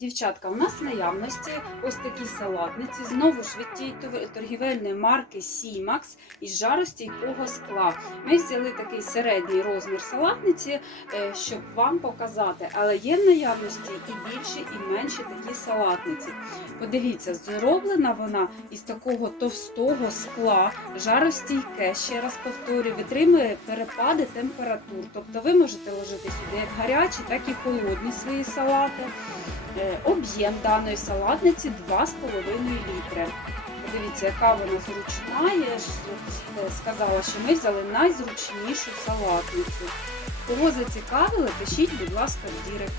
Дівчатка, у нас в наявності ось такі салатниці, знову ж від тієї торгівельної марки Сімакс із жаростійкого скла. Ми взяли такий середній розмір салатниці, е, щоб вам показати, але є в наявності і більші, і менші такі салатниці. Подивіться, зроблена вона із такого товстого скла, жаростійке, ще раз повторюю, витримує перепади температур. Тобто ви можете ложити сюди як гарячі, так і холодні свої салати. Е, Об'єм даної салатниці 2,5 літри. Дивіться, яка вона зручна. Я ж е, сказала, що ми взяли найзручнішу салатницю. Кого зацікавили, пишіть, будь ласка, в дірект.